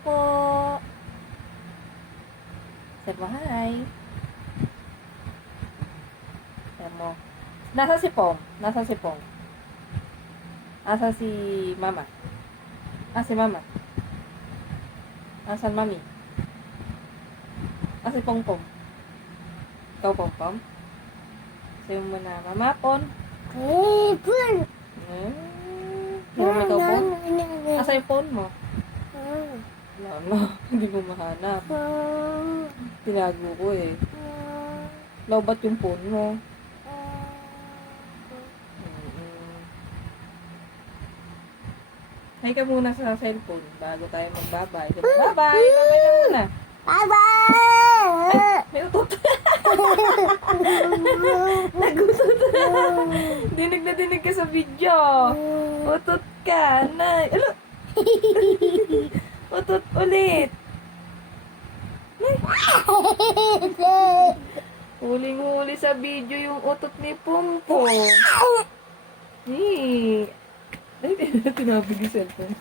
po. Sabi mo, hi. Sabi mo. Nasa si Pong? Nasa si Pong? Nasa si Mama? Si Mama. Nasaan Mami? Si Pong Pong. Ikaw Pong Pong? Sabi mo na, Mama Pon. Mama ikaw Pong? Asa yung phone mo? Wala, hindi mo mahanap. Tinago ko eh. Lobat yung phone mo. Hay ka muna sa cellphone bago tayo magbabay. Bye-bye! Bye-bye na muna. Bye-bye! Ay, may utot. Nagutot. Dinig na dinig ka sa video. Utot ka. Nay. Alo. Utot ulit. Huling-huli sa video yung utot ni Pumpo. Ay, tinabig yung cellphone.